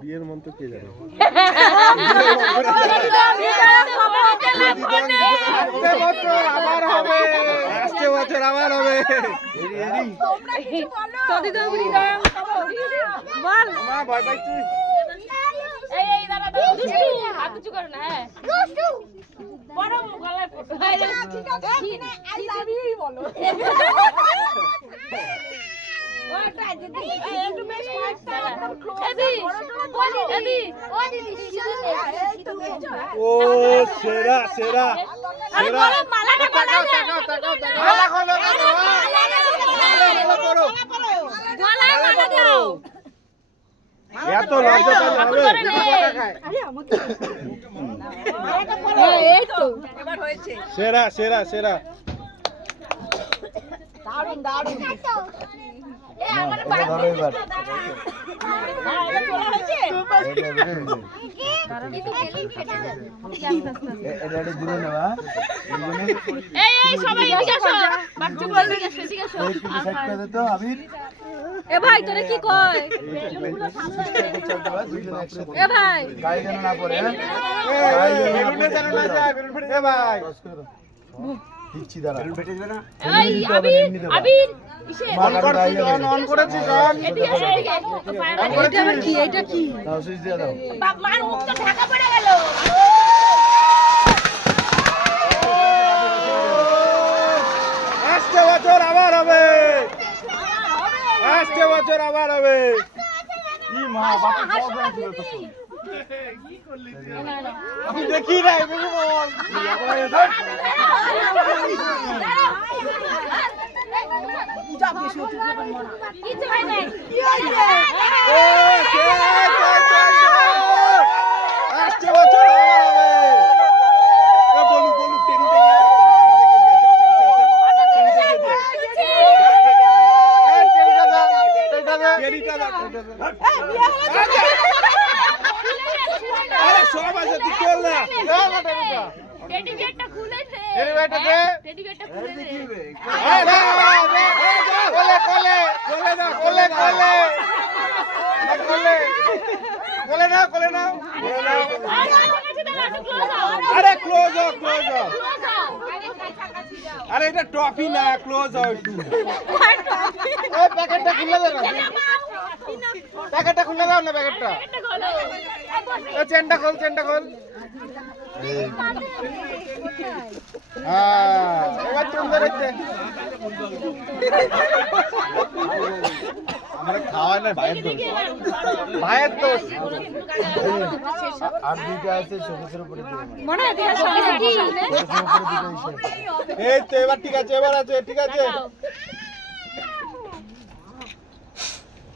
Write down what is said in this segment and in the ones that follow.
বিয়ের মন্ত্র কে জানে? আবার হবে, আসছে বছর আবার হবে। ভয় পাইছি। ও সেরা সেরা সেরা এত লজ্জা হবে সেরা সেরা সেরা দারুন দারুন ভাই তোরে কি কয় ভাই গাড়ি যেন না পড়ে ভাই দিচ্ছি দাঁড়া অন করেছিস কি এটা কি দাও সুইচ দিয়ে দাও মার মুখ তো ঢাকা পড়ে গেল আসছে বছর আবার হবে আসছে বছর আবার হবে কি মা বাবা কবে ছিল তো আমি দেখি নাই আসছে বছর বলু বলু সব আছে তুই চল না টেডি বিয়ারটা খুলে দে টেডি বিয়ারটা দে টেডি বিয়ারটা খুলে দে কোলে কোলে কোলে না কোলে কোলে কোলে কোলে না কোলে না আরে ক্লোজ হও ক্লোজ হও আরে এটা ট্রফি না ক্লোজ হও একটু এই প্যাকেটটা খুলে দে না প্যাকেটটা খুলে দাও না প্যাকেটটা এই চেনটা খোল চেনটা খোল হ্যাঁ এবার চলতে রইতে আমরা খাওয়াই না ভাইয়ের দোষ ভাইয়ের দোষ আর দুইটা আছে সবুজের উপরে দিয়ে মনে হয় দেখা সঙ্গে কি এই তো এবার ঠিক আছে এবার আছে ঠিক আছে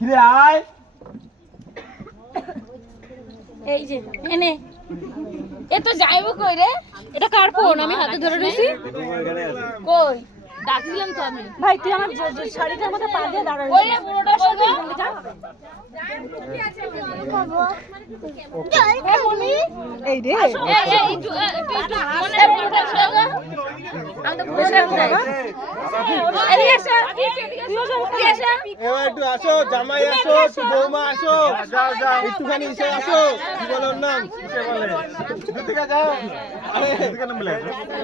কি রে আয় এই যে এনে এ তো যাইবো কই রে এটা কার ফোন আমি হাতে ধরে রইছি কই ডাকছিলাম তো আমি ভাই তুই আমার শাড়িটার মধ্যে পা দিয়ে দাঁড়া কই রে পুরোটা শুনো এ মনি এই রে এই একটু মনে পুরোটা শুনো আমি তো পুরোটা যাই এদিকে এসো এদিকে এসো এবার একটু আসো জামাই আসো একটু বৌমা আসো যাও যাও একটুখানি এসে আসো কি বলে ওর নাম কিসে বলে দুদিকে যাও আরে দুদিকে নাম বলে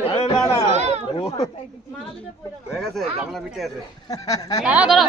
আরে না না হয়ে গেছে জামলা পিঠে আছে দাঁড়া দাঁড়া